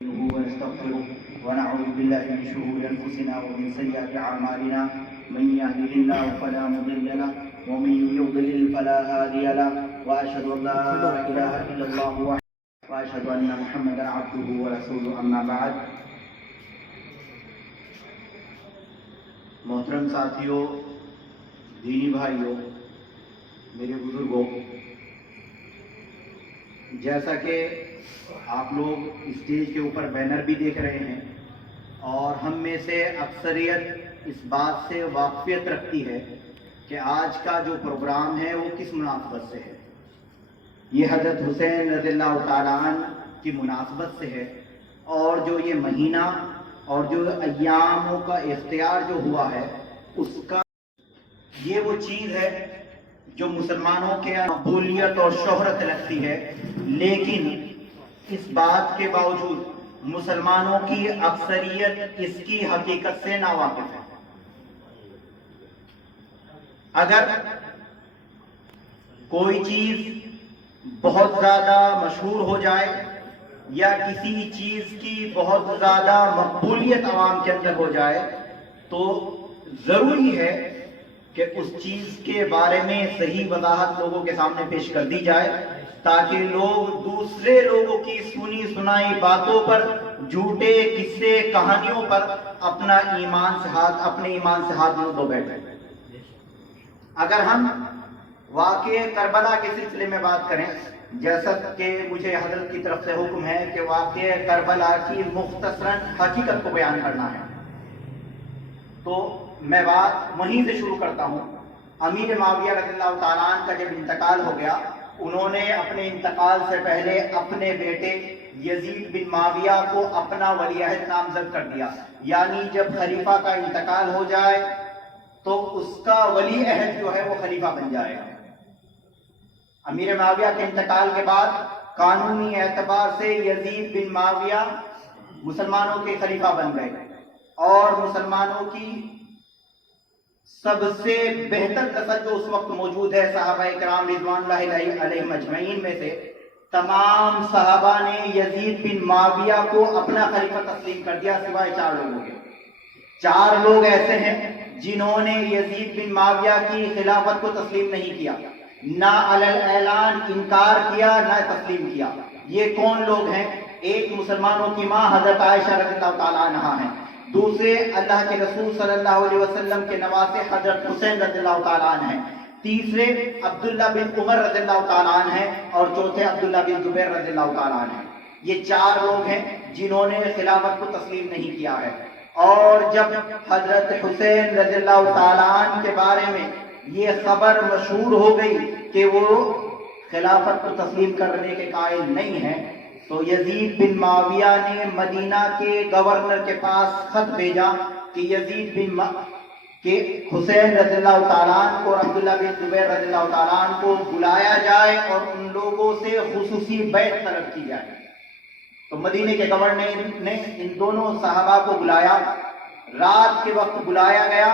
ونستغفره ونعوذ بالله من شرور أنفسنا ومن سيئات أعمالنا من يهده الله فلا مضل له ومن يضلل فلا هادي له وأشهد أن لا إله إلا الله وأشهد أن محمدا عبده ورسوله أما بعد. محترم ساتھیوں، دینی بھائیوں، میرے بزرگوں، جیسا کہ آپ لوگ اسٹیج کے اوپر بینر بھی دیکھ رہے ہیں اور ہم میں سے اکثریت اس بات سے واقفیت رکھتی ہے کہ آج کا جو پروگرام ہے وہ کس مناسبت سے ہے. یہ حضرت حسین رضی اللہ تعالیٰ عنہ کی مناسبت سے ہے، اور جو یہ مہینہ اور جو ایاموں کا اختیار جو ہوا ہے اس کا یہ وہ چیز ہے جو مسلمانوں کے مقبولیت اور شہرت رکھتی ہے، لیکن اس بات کے باوجود مسلمانوں کی اکثریت اس کی حقیقت سے ناواقف ہے. اگر کوئی چیز بہت زیادہ مشہور ہو جائے یا کسی چیز کی بہت زیادہ مقبولیت عوام کے اندر ہو جائے تو ضروری ہے کہ اس چیز کے بارے میں صحیح وضاحت لوگوں کے سامنے پیش کر دی جائے، تاکہ لوگ دوسرے لوگوں کی سنی سنائی باتوں پر، جھوٹے قصے کہانیوں پر اپنے ایمان سے ہاتھ نہ دھو بیٹھیں. اگر ہم واقعہ کربلا کے سلسلے میں بات کریں، جیسا کہ مجھے حضرت کی طرف سے حکم ہے کہ واقعہ کربلا کی مختصراً حقیقت کو بیان کرنا ہے، تو میں بات وہیں سے شروع کرتا ہوں. امیر معاویہ رضی اللہ تعالیٰ عنہ کا جب انتقال ہو گیا، انہوں نے اپنے انتقال سے پہلے اپنے بیٹے یزید بن معاویہ کو اپنا ولی عہد نامزد کر دیا. یعنی جب خلیفہ کا انتقال ہو جائے تو اس کا ولی عہد جو ہے وہ خلیفہ بن جائے گا. امیر معاویہ کے انتقال کے بعد قانونی اعتبار سے یزید بن معاویہ مسلمانوں کے خلیفہ بن گئے، اور مسلمانوں کی سب سے بہتر نسل جو اس وقت موجود ہے صحابہ کرام رضوان اللہ علیہم اجمعین میں سے تمام صحابہ نے یزید بن معاویہ کو اپنا خلیفہ تسلیم کر دیا، سوائے 4 لوگوں کے. 4 لوگ ایسے ہیں جنہوں نے یزید بن معاویہ کی خلافت کو تسلیم نہیں کیا، نہ علی الاعلان انکار کیا نہ تسلیم کیا. یہ کون لوگ ہیں؟ ایک مسلمانوں کی ماں حضرت عائشہ رضی اللہ تعالیٰ عنہا ہیں، دوسرے اللہ کے رسول صلی اللہ علیہ وسلم کے نواسے حضرت حسین رضی اللہ تعالیٰ عنہ ہیں، تیسرے عبداللہ بن عمر رضی اللہ تعالیٰ عنہ ہیں، اور چوتھے عبداللہ بن زبیر رضی اللہ تعالیٰ عنہ ہیں. یہ 4 لوگ ہیں جنہوں نے خلافت کو تسلیم نہیں کیا ہے. اور جب حضرت حسین رضی اللہ تعالیٰ عنہ کے بارے میں یہ خبر مشہور ہو گئی کہ وہ خلافت کو تسلیم کرنے کے قائل نہیں ہیں، تو یزید بن معاویہ نے مدینہ کے گورنر کے پاس خط بھیجا کہ کہ حسین رضی اللہ تعالیٰ عنہ کو اور عبداللہ بن زبیر رضی اللہ تعالیٰ عنہ کو بلایا جائے اور ان لوگوں سے خصوصی بیعت طلب کی جائے. تو مدینے کے گورنر نے ان دونوں صحابہ کو بلایا، رات کے وقت بلایا گیا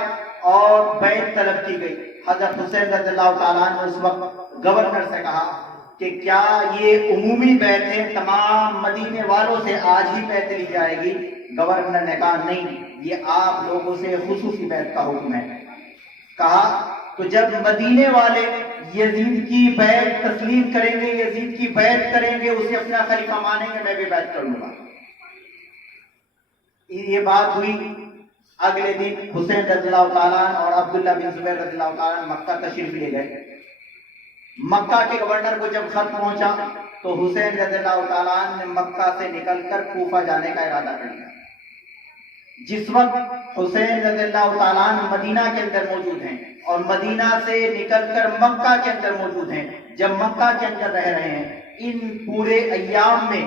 اور بیعت طلب کی گئی. حضرت حسین رضی اللہ تعالیٰ عنہ نے اس وقت گورنر سے کہا کہ کیا یہ عمومی بیعت ہے، تمام مدینے والوں سے آج ہی بیعت لی جائے گی؟ گورنر نے کہا نہیں، یہ آپ لوگوں سے خصوصی بیعت کا حکم ہے. کہا تو جب مدینے والے یزید کی بیعت تسلیم کریں گے، یزید کی بیعت کریں گے، اسے اپنا خلیفہ مانیں گے، میں بھی بیعت کروں گا. یہ بات ہوئی. اگلے دن حسین رضی اللہ تعالیٰ عنہ اور عبداللہ بن زبیر رضی اللہ تعالیٰ عنہ مکہ تشریف لے گئے. مکہ کے گورنر کو جب خط پہنچا تو حسین رضی اللہ تعالیٰ عنہ نے مکہ سے نکل کر کوفہ جانے کا ارادہ کر لیا. جس وقت حسین رضی اللہ تعالیٰ عنہ مدینہ کے اندر موجود ہیں اور مدینہ سے نکل کر مکہ کے اندر موجود ہیں، جب مکہ کے اندر رہ رہے ہیں، ان پورے ایام میں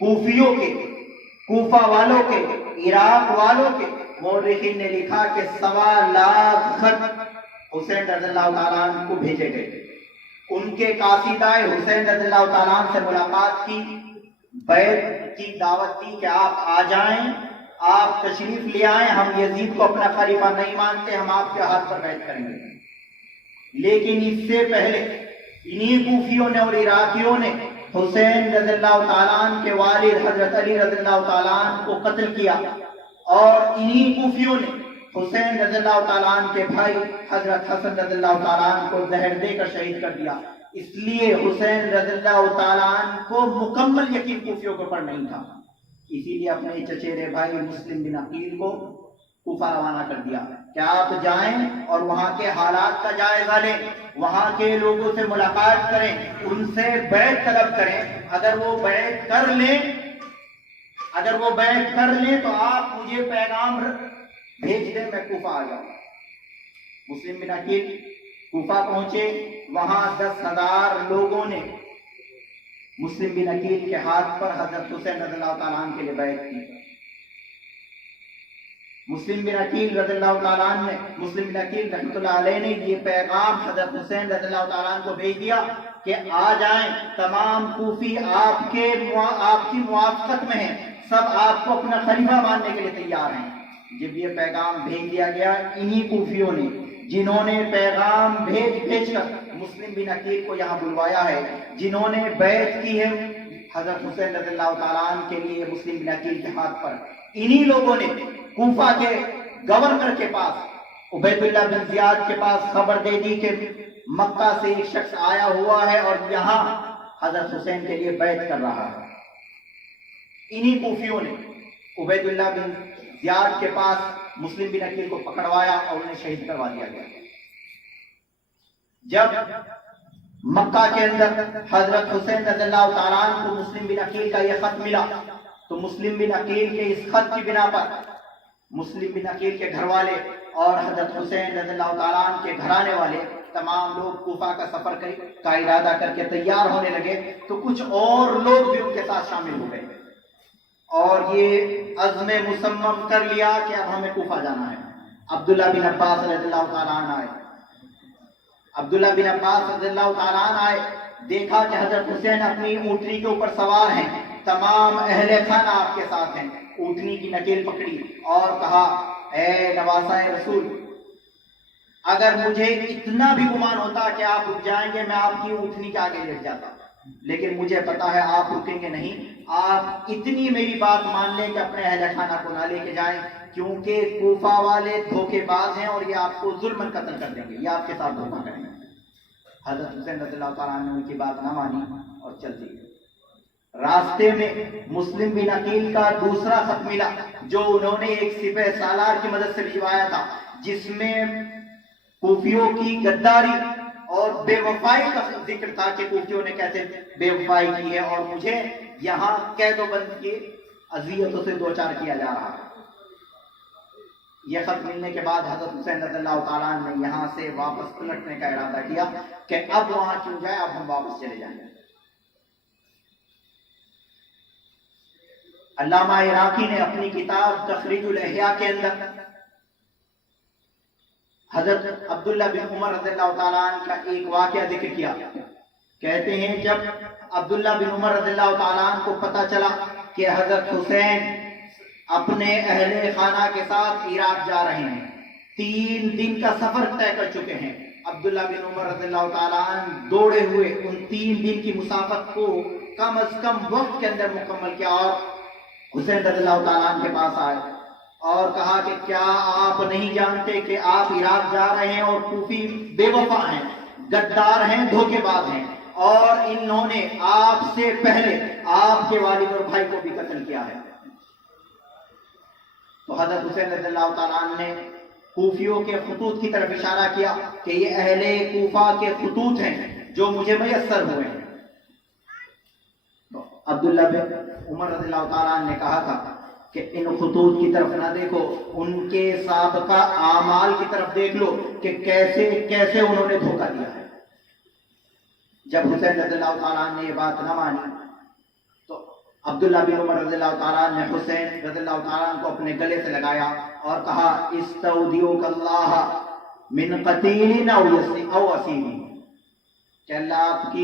کوفیوں کے، کوفہ والوں کے، عراق والوں کے مورخین نے لکھا کہ 1.25 لاکھ خط حسین رضی اللہ تعالیٰ عنہ کو بھیجے گئے. ان کے قاصدائے حسین رضی اللہ تعالیٰ عنہ سے ملاقات کی، بیعت کی دعوت دی کہ آپ آ جائیں، آپ تشریف لے آئیں، ہم یزید کو اپنا خلیفہ نہیں مانتے، ہم آپ کے ہاتھ پر بیعت کریں گے. لیکن اس سے پہلے انہی کوفیوں نے اور عراقیوں نے حسین رضی اللہ تعالیٰ عنہ کے والد حضرت علی رضی اللہ تعالیٰ عنہ کو قتل کیا، اور انہی کوفیوں نے حسین رضی اللہ تعالیٰ عنہ کے بھائی حضرت حسن رضی اللہ تعالیٰ عنہ کو زہر دے کر شہید کر دیا۔ اس لیے حسین رضی اللہ تعالیٰ عنہ کو مکمل یقین کوفیوں کے اوپر نہیں تھا، اسی لیے اپنے چچیرے بھائی مسلم بن عقیل کو کوفہ روانہ کر دیا کہ آپ جائیں اور وہاں کے حالات کا جائزہ لیں، وہاں کے لوگوں سے ملاقات کریں، ان سے بیعت طلب کریں، اگر وہ بیعت کر لیں تو آپ مجھے پیغام بھیج دیں، میں کوفہ آ جاؤں۔ مسلم بن عقیل کوفہ پہنچے، وہاں 10,000 لوگوں نے مسلم بن عقیل کے ہاتھ پر حضرت حسین رضی اللہ تعالیٰ عنہ کے لیے بیعت کی۔ مسلم بن عقیل رضی اللہ تعالیٰ عنہ نے، مسلم بن عقیل رحمۃ اللہ علیہ نے یہ پیغام حضرت حسین رضی اللہ تعالیٰ عنہ کو بھیج دیا کہ آ جائیں، تمام کوفی آپ کی موافقت میں ہیں، سب آپ کو اپنا خلیفہ ماننے کے لیے تیار ہیں۔ جب یہ پیغام بھیج دیا گیا، انہی کوفیوں نے جنہوں نے پیغام بھیج کر مسلم بن عقیل کو یہاں بلوایا ہے، جنہوں نے بیعت کی ہے حضرت حسین رضی اللہ تعالیٰ عنہ کے لیے مسلم بن عقیل کے ہاتھ پر، انہی لوگوں نے کوفہ کے گورنر کے پاس عبید اللہ بن زیاد کے پاس خبر دے دی کہ مکہ سے ایک شخص آیا ہوا ہے اور یہاں حضرت حسین کے لیے بیعت کر رہا ہے۔ انہی کوفیوں نے عبید اللہ بن زیاد کے پاس مسلم بن عقیل کو پکڑوایا اور انہیں شہید کروا دیا گیا۔ جب مکہ کے اندر حضرت حسین رضی اللہ تعالیٰ عنہ کو مسلم بن عقیل کا یہ خط ملا تو مسلم بن عقیل کے اس خط کی بنا پر مسلم بن عقیل کے گھر والے اور حضرت حسین رضی اللہ تعالیٰ عنہ کے گھرانے والے تمام لوگ کوفہ کا سفر کا ارادہ کر کے تیار ہونے لگے، تو کچھ اور لوگ بھی ان کے ساتھ شامل ہو گئے اور یہ عزم مصمم کر لیا کہ اب ہمیں کوفہ جانا ہے۔ عبداللہ بن عباس رضی اللہ تعالیٰ عنہ آئے، عبداللہ بن عباس رضی اللہ تعالیٰ عنہ آئے، دیکھا کہ حضرت حسین اپنی اونٹنی کے اوپر سوار ہیں، تمام اہل خانہ آپ کے ساتھ ہیں۔ اونٹنی کی نکیل پکڑی اور کہا، اے نواسہ رسول، اگر مجھے اتنا بھی گمان ہوتا کہ آپ رک جائیں گے، میں آپ کی اونٹنی کے آگے لیٹ جاتا، لیکن مجھے پتا ہے آپ رکیں گے نہیں۔ آپ اتنی میری بات مان لیں کہ اپنے اہل خانہ کو نہ لے کے جائیں، کیونکہ کوفہ والے دھوکے باز ہیں اور یہ آپ کو ظلماً قتل کر دیں گے، یہ آپ کے ساتھ دھوکہ کریں گے۔ حضرت حسین رضی اللہ تعالیٰ عنہ نے ان کی بات نہ مانی اور چل دی۔ راستے میں مسلم بن عقیل کا دوسرا خط ملا جو انہوں نے ایک سپہ سالار کی مدد سے بھجوایا تھا، جس میں کوفیوں کی غداری اور بے وفائی کا ذکر تھا کہ کوفیوں نے کیسے بے وفائی کی ہے اور مجھے یہاں قید و بند کی اذیتوں سے دوچار کیا جا رہا ہے۔ یہ خط ملنے کے بعد حضرت حسین رضی اللہ تعالیٰ نے یہاں سے واپس پلٹنے کا ارادہ کیا کہ اب وہاں کیوں جائے، اب ہم واپس چلے جائیں۔ علامہ عراقی نے اپنی کتاب تخریج الاحیاء کے اندر حضرت عبداللہ بن عمر رضی اللہ تعالیٰ عنہ کا ایک واقعہ ذکر کیا۔ کہتے ہیں جب عبداللہ بن عمر رضی اللہ تعالیٰ عنہ کو پتہ چلا کہ حضرت حسین اپنے اہل خانہ کے ساتھ عراق جا رہے ہیں، 3 دن کا سفر طے کر چکے ہیں، عبداللہ بن عمر رضی اللہ تعالیٰ عنہ دوڑے ہوئے ان 3 دن کی مسافت کو کم از کم وقت کے اندر مکمل کیا اور حسین رضی اللہ تعالیٰ عنہ کے پاس آئے اور کہا کہ کیا آپ نہیں جانتے کہ آپ عراق جا رہے ہیں اور کوفی بے وفا ہیں، غدار ہیں، دھوکے باز ہیں، اور انہوں نے آپ سے پہلے آپ کے والد اور بھائی کو بھی قتل کیا ہے۔ تو حضرت حسین رضی اللہ تعالیٰ عنہ نے کوفیوں کے خطوط کی طرف اشارہ کیا کہ یہ اہل کوفہ کے خطوط ہیں جو مجھے میسر ہوئے ہیں۔ تو عبداللہ بن عمر رضی اللہ تعالیٰ عنہ نے کہا تھا کہ ان خطوط کی طرف نہ دیکھو، ان کے سابقہ اعمال کی طرف دیکھ لو کہ کیسے کیسے انہوں نے دھوکہ دیا ہے۔ جب حسین رضی اللہ تعالیٰ عنہ نے یہ بات نہ مانی تو عبداللہ بن عمر رضی اللہ تعالیٰ عنہ نے حسین رضی اللہ تعالیٰ عنہ کو اپنے گلے سے لگایا اور کہا، استودیعک اللہ من قتیل او اسیر، کہ اللہ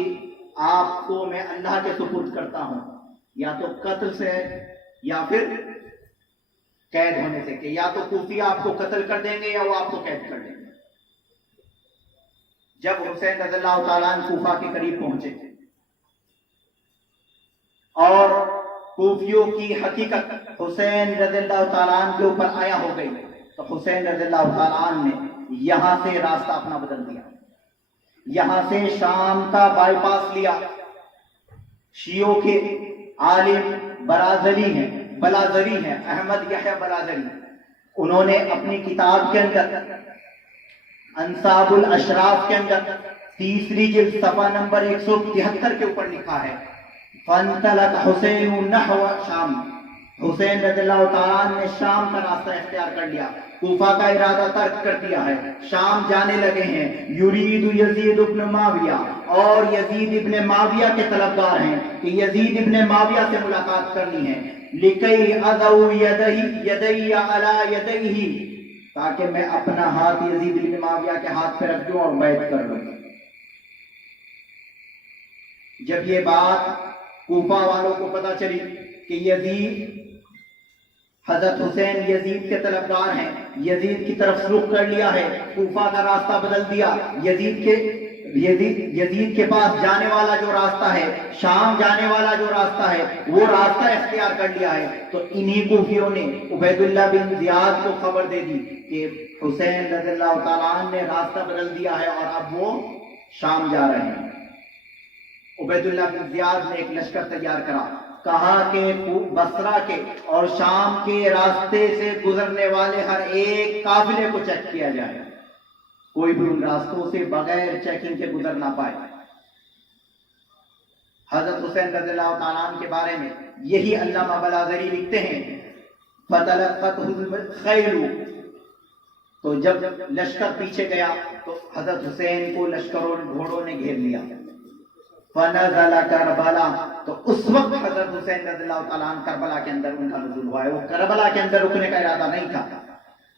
آپ کو میں اللہ کے سپرد کرتا ہوں، یا تو قتل سے یا پھر قید ہونے سے، کہ یا تو کوفی آپ کو قتل کر دیں گے یا وہ آپ کو قید کر دیں گے۔ جب حسین رضی اللہ تعالیٰ عنہ کوفہ کے قریب پہنچے اور کوفیوں کی حقیقت حسین رضی اللہ تعالیٰ عنہ کے اوپر آیا ہو گئی، تو حسین رضی اللہ تعالیٰ عنہ نے یہاں سے راستہ اپنا بدل دیا، یہاں سے شام کا بائی پاس لیا۔ شیعوں کے عالم بلازری ہیں احمد یحییٰ بلازری، انہوں نے اپنی کتاب کے اندر انصاب الاشراف کے اندر 3 جلد صفحہ نمبر 173 کے اوپر لکھا ہے، فانطلق حسین نحو شام، حسین رضی اللہ تعالیٰ عنہ نے شام کا راستہ اختیار کر لیا، کوفہ کا ارادہ ترک کر دیا ہے، شام جانے لگے ہیں۔ یرید یزید ابن معاویہ، اور یزید ابن معاویہ کے طلبگار ہیں کہ یزید ابن معاویہ سے ملاقات کرنی ہے، لکی اضع یدی علی یدیہ، تاکہ میں اپنا ہاتھ یزید ابن معاویہ کے ہاتھ پہ رکھ دوں اور بیعت کر لوں۔ جب یہ بات کوفہ والوں کو پتہ چلی کہ یزید، حضرت حسین یزید کے طلبگار ہیں، یزید کی طرف رخ کر لیا ہے، کوفہ کا راستہ بدل دیا، یزید کے پاس جانے والا جو راستہ ہے، شام جانے والا جو راستہ ہے، وہ راستہ اختیار کر لیا ہے، تو انہی کوفیوں نے عبید اللہ بن زیاد کو خبر دے دی کہ حسین رضی اللہ تعالیٰ عنہ نے راستہ بدل دیا ہے اور اب وہ شام جا رہے ہیں۔ عبید اللہ بن زیاد نے ایک لشکر تیار کرا، کہا کہ بصرہ کے اور شام کے راستے سے گزرنے والے ہر ایک قافلے کو چیک کیا جائے، کوئی بھی ان راستوں سے بغیر چیکنگ کے گزر نہ پائے۔ حضرت حسین رضی اللہ تعالیٰ عنہ کے بارے میں یہی علامہ بلازری لکھتے ہیں، فَتَلَقَّتْهُ الْخَيْلُ، تو جب لشکر پیچھے گیا تو حضرت حسین کو لشکروں گھوڑوں نے گھیر لیا۔ فنزل کربلا، تو اس وقت حضرت حسین رضی اللہ تعالیٰ عنہ کربلا کے اندر ان کا نزول ہوا ہے۔ وہ کربلا کے اندر رکنے کا ارادہ نہیں تھا،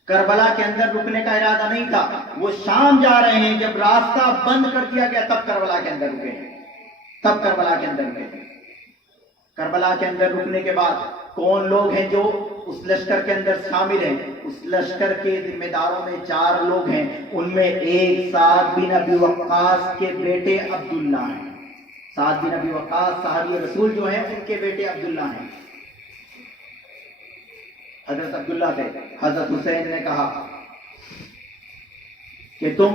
کربلا کے اندر رکنے کا ارادہ نہیں تھا، وہ شام جا رہے ہیں، جب راستہ بند کر دیا گیا تب کربلا کے اندر رکے، تب کربلا کے اندر رکے۔ کربلا کے اندر رکنے کے بعد کون لوگ ہیں جو اس لشکر کے اندر شامل ہیں؟ اس لشکر کے ذمہ داروں میں 4 لوگ ہیں، ان میں ایک سعد بن ابی وقاص کے بیٹے عبداللہ ہیں۔ سعد بن ابی وقاص صحابی رسول جو ہیں، ان کے بیٹے عبداللہ ہیں۔ حضرت عبداللہ سے حضرت حسین نے کہا کہ تم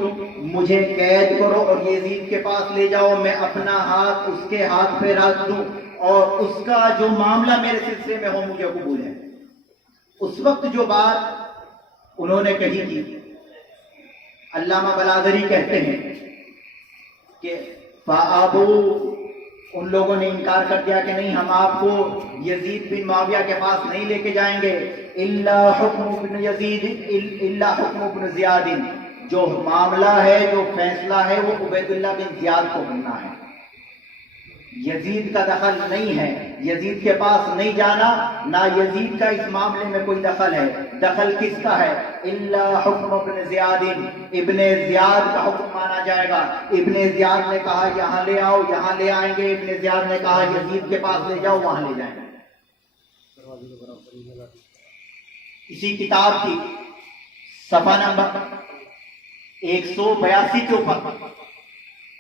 مجھے قید کرو اور یزید کے پاس لے جاؤ، میں اپنا ہاتھ اس کے ہاتھ پہ رکھ دوں اور اس کا جو معاملہ میرے سلسلے میں ہو مجھے قبول ہے۔ اس وقت جو بات انہوں نے کہی تھی، علامہ بلازری کہتے ہیں کہ فَأَبُوا، ان لوگوں نے انکار کر دیا کہ نہیں، ہم آپ کو یزید بن معاویہ کے پاس نہیں لے کے جائیں گے، الا حکم ابن یزید، الا حکم ابن زیاد، جو معاملہ ہے، جو فیصلہ ہے، وہ عبید اللہ بن زیاد کو کرنا ہے، یزید کا دخل نہیں ہے، یزید کے پاس نہیں جانا، نہ یزید کا اس معاملے میں کوئی دخل ہے۔ دخل کس کا ہے؟ الا حکم ابن زیاد، ابن زیاد کا حکم مانا جائے گا۔ ابن زیاد نے کہا یہاں لے آؤ، یہاں لے آئیں گے، ابن زیاد نے کہا یزید کے پاس لے جاؤ، وہاں لے جائیں گے۔ اسی کتاب کی صفحہ نمبر 182 کے اوپر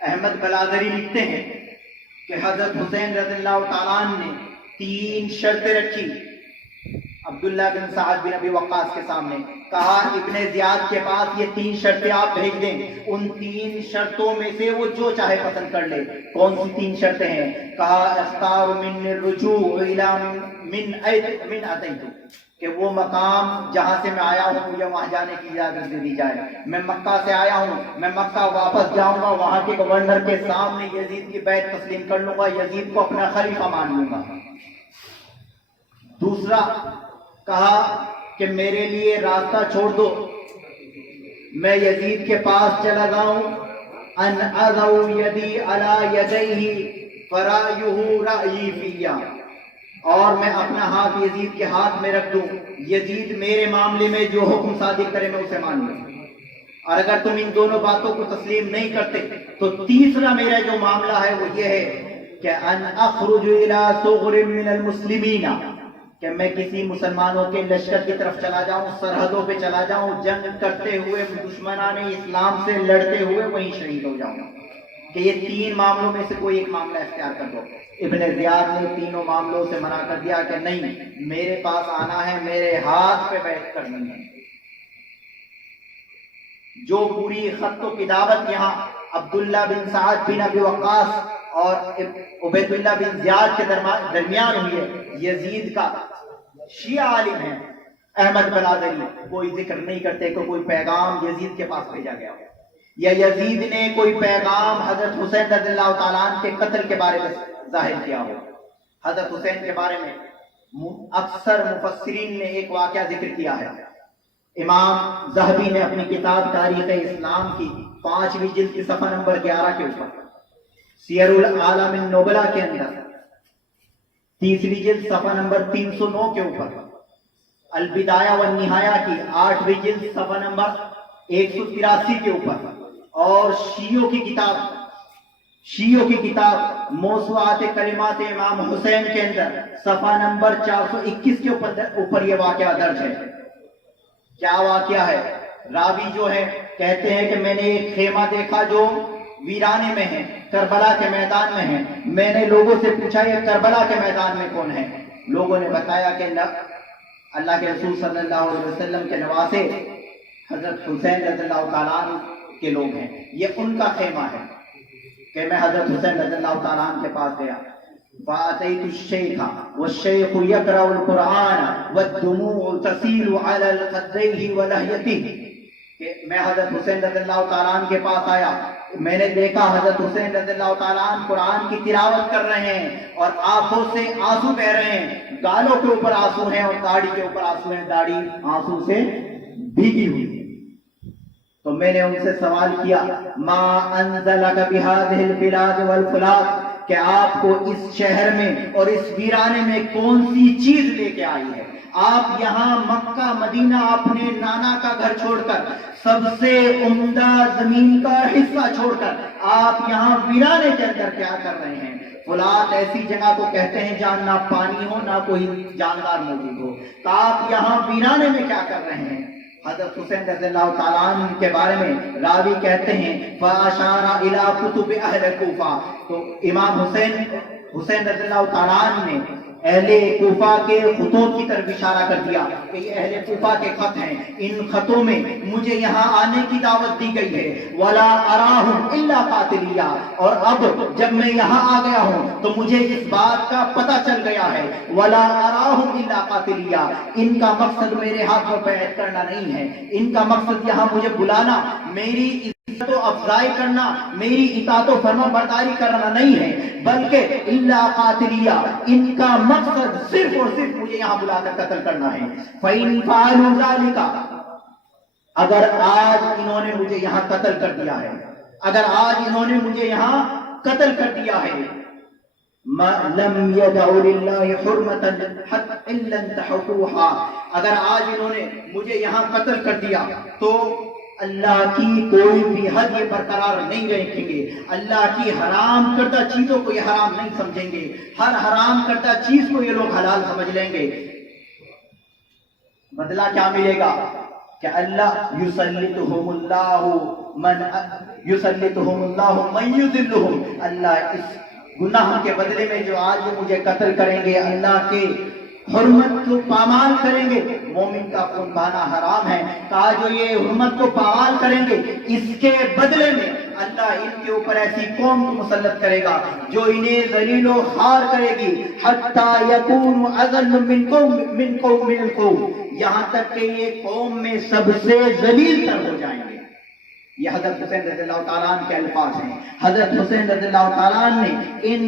احمد بلازری لکھتے ہیں کہ حضرت حسین رضی اللہ تعالیٰ عنہ نے 3 شرطیں رکھی عبداللہ بن سعد بن ابی وقاص کے سامنے، کہا ابن زیاد کے پاس یہ 3 شرطیں آپ بھیج دیں، ان 3 شرطوں میں سے وہ جو چاہے پسند کر لے۔ کون سی 3 شرطیں ہیں؟ کہا اختار من الرجوع الى من اتیت، کہ وہ مقام جہاں سے میں آیا ہوں مجھے وہاں جانے کی اجازت دے دی جائے۔ میں مکہ سے آیا ہوں، میں مکہ واپس جاؤں گا، وہاں کے گورنر کے سامنے یزید کی بیعت تسلیم کر لوں گا، یزید کو اپنا خلیفہ مان لوں گا۔ دوسرا کہا کہ میرے لیے راستہ چھوڑ دو، میں یزید کے پاس چلا جاؤں، ان اضع یدی علی یدیہ فرایہ رأیی فیہ، اور میں اپنا ہاتھ یزید کے ہاتھ میں رکھ دوں، یزید میرے معاملے میں جو حکم صادر کرے میں اسے مان لوں۔ اور اگر تم ان دونوں باتوں کو تسلیم نہیں کرتے تو تیسرا میرا جو معاملہ ہے وہ یہ ہے کہ ان اخرج الى ثغر من المسلمین، کہ میں کسی مسلمانوں کے لشکر کی طرف چلا جاؤں، سرحدوں پہ چلا جاؤں، جنگ کرتے ہوئے دشمنان اسلام سے لڑتے ہوئے وہیں شہید ہو جاؤں۔ کہ یہ 3 معاملوں میں سے کوئی ایک معاملہ اختیار کر دو. ابن زیاد نے تینوں معاملوں سے منع کر دیا کہ نہیں، میرے پاس آنا ہے، میرے ہاتھ پہ بیعت کرنی ہے. جو پوری خط و کتابت یہاں عبداللہ بن سعد بن ابی وقاص اور عبید اللہ بن زیاد کے درمیان ہوئی ہے، یزید کا شیعہ عالم ہے احمد بلادری، کوئی ذکر نہیں کرتے کہ کوئی پیغام یزید کے پاس بھیجا گیا ہو، یا یزید نے کوئی پیغام حضرت حسین رضی اللہ تعالیٰ عنہ کے قتل کے بارے میں ظاہر کیا ہو. حضرت حسین کے بارے میں اکثر مفسرین نے ایک واقعہ ذکر کیا ہے. امام ذہبی نے اپنی کتاب تاریخ اسلام کی 5ویں جلد کی صفحہ نمبر 11 کے اوپر، سیر العالم النبلا کے اندر 3ری جلد صفحہ نمبر 309 کے اوپر، البدایہ والنہایہ کی 8ویں جلد صفحہ نمبر 183 کے اوپر، اور شیعوں کی کتاب موسوعات کلمات امام حسین کے اندر صفحہ نمبر 421 کے اوپر یہ واقعہ درج ہے. کیا واقعہ ہے؟ راوی جو ہے کہتے ہیں کہ میں نے ایک خیمہ دیکھا جو ویرانے میں ہے، کربلا کے میدان میں ہے. میں نے لوگوں سے پوچھا یہ کربلا کے میدان میں کون ہے؟ لوگوں نے بتایا کہ اللہ کے رسول صلی اللہ علیہ وسلم کے نواسے حضرت حسین رضی اللہ تعالیٰ عنہ کے لوگ ہیں، یہ ان کا خیمہ ہے. کہ میں حضرت حسین رضی اللہ تعالیٰ عنہ کے پاس گیا، فَأَتَيْتُ الشَّيْخَ وَالشَّيْخُ يَقْرَأُ الْقُرْآنَ وَالدُّمُوعُ تَسِيلُ عَلَى الْخَدَّيْهِ وَلَحْيَتِهِ، کہ میں حضرت حسین رضی اللہ تعالیٰ عنہ کے پاس آیا، میں نے دیکھا حضرت حسین رضی اللہ تعالیٰ عنہ قرآن کی تلاوت کر رہے ہیں اور آنکھوں سے آنسو بہ رہے ہیں، گالوں کے اوپر آنسو ہیں اور داڑھی کے اوپر آنسو ہیں، داڑھی آنسو سے بھیگی ہوئی ہے. تو میں نے ان سے سوال کیا، ما انزلک بہذہ البلاد والفلاد، کہ آپ کو اس شہر میں اور اس ویرانے میں کون سی چیز لے کے آئی ہے؟ آپ یہاں مکہ مدینہ اپنے نانا کا گھر چھوڑ کر، سب سے عمدہ زمین کا حصہ چھوڑ کر آپ یہاں ویرانے کے اندر کیا کر رہے ہیں؟ فلاد ایسی جگہ کو کہتے ہیں جہاں نہ پانی ہو نہ کوئی جاندار موجود ہو. تو آپ یہاں ویرانے میں کیا کر رہے ہیں؟ حضرت حسین رضی اللہ تعالیٰ عنہ کے بارے میں راوی کہتے ہیں فَأَشَارَ إِلَىٰ كُتُبِ أَهْلِ کوفہ، تو امام حسین رضی اللہ تعالیٰ عنہ نے اہل کوفہ کے خطوط کی طرف اشارہ کر دیا کہ یہ اہل کوفہ کے خط ہیں، ان خطوں میں مجھے یہاں آنے کی دعوت دی گئی ہے. وَلَا أَرَاهُمْ إِلَّا قَاتِلِيًّا، اور اب جب میں یہاں آ گیا ہوں تو مجھے اس بات کا پتہ چل گیا ہے وَلَا أَرَاهُمْ إِلَّا قَاتِلِيًّا، ان کا مقصد میرے ہاتھ میں بیعت کرنا نہیں ہے، ان کا مقصد یہاں مجھے بلانا، میری عزت و افزائی کرنا، میری اطاعت و فرما برداری کرنا نہیں ہے، بلکہ الا قاتلیہ، ان کا مقصد صرف اور صرف مجھے یہاں بلا کر قتل کرنا ہے. فَإِن فَعَلُوا ذَلِكَ، اگر آج انہوں نے مجھے یہاں قتل کر دیا ہے، اگر آج انہوں نے مجھے یہاں قتل کر دیا ہے، لَمْ يَدَعُوا لِلَّهِ حُرْمَةً إِلَّا انْتَحَقُوهَا، اگر آج انہوں نے مجھے یہاں قتل کر دیا تو اللہ کی کوئی بھی حد یہ برقرار نہیں رکھیں گے، اللہ کی حرام کردہ چیزوں کو یہ حرام نہیں سمجھیں گے، ہر حرام کردہ چیز کو یہ لوگ حلال سمجھ لیں گے. بدلہ کیا ملے گا؟ کہ اللہ یسلطہم اللہ من یذلہم، اللہ اس گناہ کے بدلے میں جو آج وہ مجھے قتل کریں گے، اللہ کے حرمت کو پامال کریں گے. مومن کا خون بہانا حرام ہے، کہا جو یہ حرمت کو پامال کریں گے اس کے بدلے میں اللہ ان کے اوپر ایسی قوم کو مسلط کرے گا جو انہیں ذلیل و خوار کرے گی، حتی یکون اذل من القوم، یہاں تک کہ یہ قوم میں سب سے ذلیل تر ہو جائیں گے. یہ حضرت حسین رضی اللہ تعالیٰ عنہ کے الفاظ ہیں. حضرت حسین رضی اللہ تعالیٰ عنہ نے ان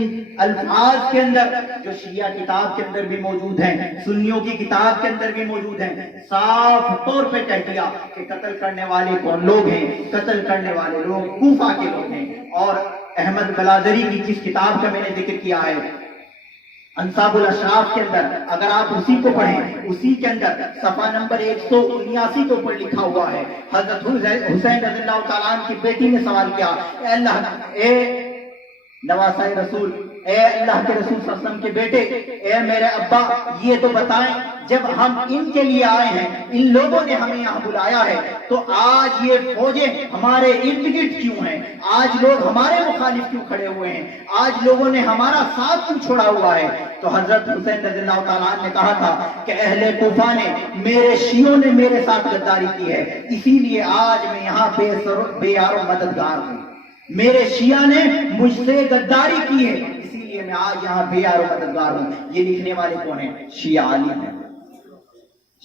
الفاظ کے اندر جو شیعہ کتاب کے اندر بھی موجود ہیں، سنیوں کی کتاب کے اندر بھی موجود ہیں، صاف طور پہ کہہ دیا کہ قتل کرنے والے کون لوگ ہیں؟ قتل کرنے والے لوگ کوفہ کے لوگ ہیں. اور احمد بلادری کی جس کتاب کا میں نے ذکر کیا ہے انصاب الاشراف کے اندر، اگر آپ اسی کو پڑھیں، اسی کے اندر صفحہ نمبر 179 کے اوپر لکھا ہوا ہے، حضرت حسین رضی اللہ تعالیٰ عنہ کی بیٹی نے سوال کیا، اے اللہ، اے نواسہ رسول، اے اللہ کے رسول صلی اللہ علیہ وسلم کے بیٹے، اے میرے ابا، یہ تو بتائیں جب ہم ان کے لیے آئے ہیں، ان لوگوں نے ہمیں یہاں بلایا ہے، تو آج یہ فوجیں ہمارے ارد گرد کیوں ہیں؟ آج لوگ ہمارے مخالف کیوں کھڑے ہوئے ہیں؟ آج لوگوں نے ہمارا ساتھ کیوں چھوڑا ہوا ہے؟ تو حضرت حسین رضی اللہ تعالیٰ عنہ نے کہا تھا کہ اہل کوفہ نے، میرے شیعوں نے میرے ساتھ غداری کی ہے، اسی لیے آج میں یہاں بے یار و مددگار ہوں۔ میرے شیعہ نے مجھ سے غداری کی ہے، اسی لیے میں آج یہاں بے یار و مددگار ہوں۔ یہ لکھنے والے کون ہیں؟ شیعہ عالم ہیں،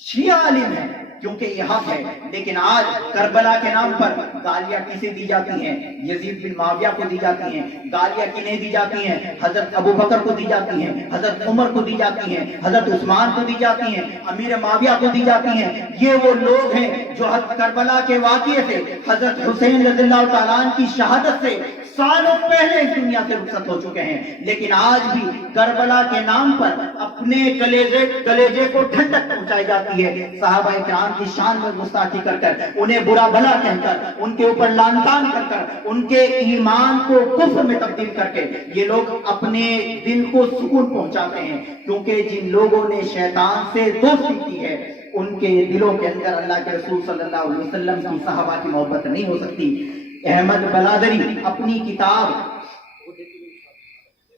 شیعہ عالم ہیں، کیونکہ یہ حق ہے۔ لیکن آج کربلا کے نام پر گالیاں کسے دی جاتی ہیں؟ یزید بن معاویہ کو دی جاتی ہیں۔ گالیاں کنہیں دی جاتی ہیں؟ حضرت ابو بکر کو دی جاتی ہیں، حضرت عمر کو دی جاتی ہیں، حضرت عثمان کو دی جاتی ہیں، امیر معاویہ کو دی جاتی ہیں۔ یہ وہ لوگ ہیں جو کربلا کے واقعے سے، حضرت حسین رضی اللہ تعالیٰ عنہ کی شہادت سے سالوں پہلے اس دنیا سے رخصت ہو چکے ہیں، لیکن آج بھی کربلا کے نام پر اپنے کلیجے کو ٹھنڈک پہنچائی جاتی ہے۔ صحابہ کرام کی شان میں گستاخی کر کر، انہیں برا بھلا کہہ کر، ان کے اوپر لعن طعن کر کر، ان کے ایمان کو کفر میں تبدیل کر کے یہ لوگ اپنے دل کو سکون پہنچاتے ہیں، کیونکہ جن لوگوں نے شیطان سے دوستی کی ہے ان کے دلوں کے اندر اللہ کے رسول صلی اللہ علیہ وسلم کی صحابہ کی محبت نہیں ہو سکتی۔ احمد بلادری اپنی کتاب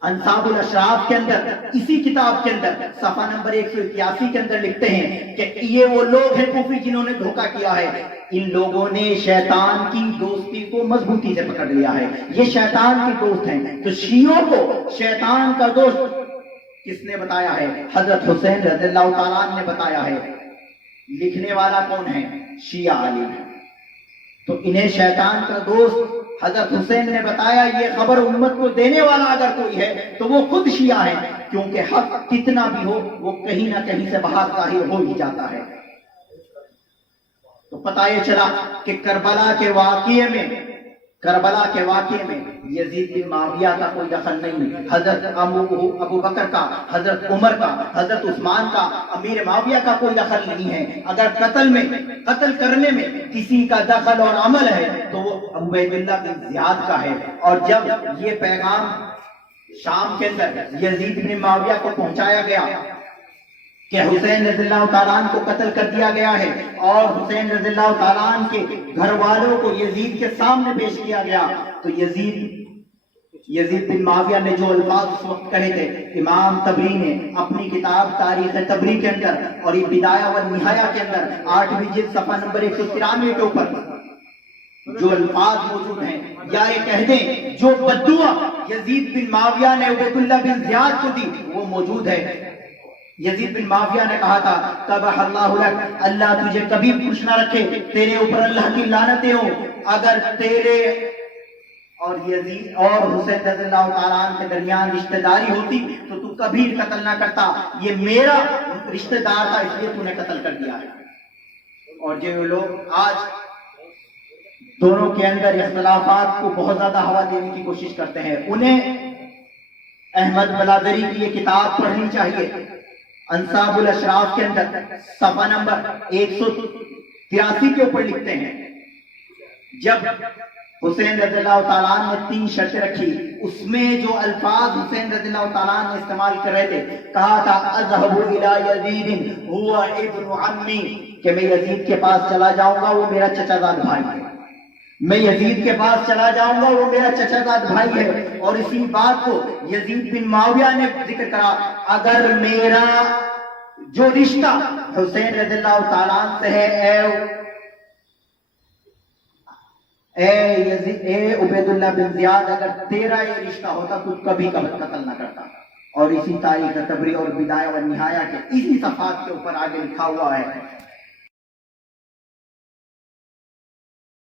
انصاب الاشراف کے اندر، اسی کتاب کے اندر صفحہ نمبر 181 کے اندر لکھتے ہیں کہ یہ وہ لوگ ہیں کوفی جنہوں نے دھوکہ کیا ہے، ان لوگوں نے شیطان کی دوستی کو مضبوطی سے پکڑ لیا ہے، یہ شیطان کے دوست ہیں۔ تو شیعوں کو شیطان کا دوست کس نے بتایا ہے؟ حضرت حسین رضی اللہ تعالیٰ عنہ نے بتایا ہے۔ لکھنے والا کون ہے؟ شیعہ عالم ہے۔ تو انہیں شیطان کا دوست حضرت حسین نے بتایا، یہ خبر امت کو دینے والا اگر کوئی ہے تو وہ خود شیعہ ہے، کیونکہ حق کتنا بھی ہو وہ کہیں نہ کہیں سے باہر ظاہر ہو ہی جاتا ہے۔ تو پتہ یہ چلا کہ کربلا کے واقعے میں یزید بن معاویہ کا کوئی دخل نہیں، حضرت ابو بکر کا، حضرت عمر کا، حضرت عثمان کا، امیر معاویہ کا کوئی دخل نہیں ہے۔ اگر قتل کرنے میں کسی کا دخل اور عمل ہے تو وہ عبید اللہ بن زیاد کا ہے۔ اور جب یہ پیغام شام کے اندر یزید بن معاویہ کو پہنچایا گیا کہ حسین رضی اللہ تعالیٰ عنہ کو قتل کر دیا گیا ہے، اور حسین رضی اللہ تعالیٰ عنہ کے گھر والوں کو یزید کے سامنے پیش کیا گیا، تو یزید بن معاویہ نے جو الفاظ اس وقت کہے تھے، امام طبری نے اپنی کتاب تاریخ طبری کے اندر اور یہ بدایہ و نہایہ کے اندر 8ویں جلد صفحہ نمبر 193 کے اوپر جو الفاظ موجود ہیں، یا یہ کہہ دیں جو بددعا یزید بن معاویہ نے عبید اللہ بن زیاد کو دی وہ موجود ہے۔ یزید بن معاویہ نے کہا تھا، قبح اللہ لک، اللہ تجھے کبھی خوش نہ رکھے، تیرے اوپر اللہ کی لعنتیں ہوں، اگر تیرے اور یزید اور حسین رضی اللہ تعالیٰ عنہ کے درمیان رشتہ داری ہوتی تو تو کبھی قتل نہ کرتا، یہ میرا رشتہ دار تھا اس لیے تو نے قتل کر دیا ہے۔ اور جو لوگ آج دونوں کے اندر اختلافات کو بہت زیادہ ہوا دینے کی کوشش کرتے ہیں، انہیں احمد بلادری کی یہ کتاب پڑھنی چاہیے۔ انصاب الاشراف کے اندر صفحہ نمبر 183 کے اوپر لکھتے ہیں، جب حسین رضی اللہ تعالیٰ عنہ نے 3 شرطیں رکھی، اس میں جو الفاظ حسین رضی اللہ تعالیٰ عنہ نے استعمال کر رہے تھے، کہا تھا اذهب الى یزید هو ابن عمی، کہ میں یزید کے پاس چلا جاؤں گا، وہ میرا چچا زاد بھائی ہے، میں یزید کے پاس چلا جاؤں گا، وہ میرا چچا زاد بھائی ہے۔ اور اسی بات کو یزید بن معاویہ نے ذکر کرا، اگر میرا جو رشتہ حسین رضی اللہ تعالیٰ عنہ سے ہے، اے عبید اللہ بن زیاد، اگر تیرا یہ رشتہ ہوتا تو کبھی قتل نہ کرتا۔ اور اسی تاریخ طبری اور بدایہ و نہایہ کے اسی صفحات کے اوپر آگے لکھا ہوا ہے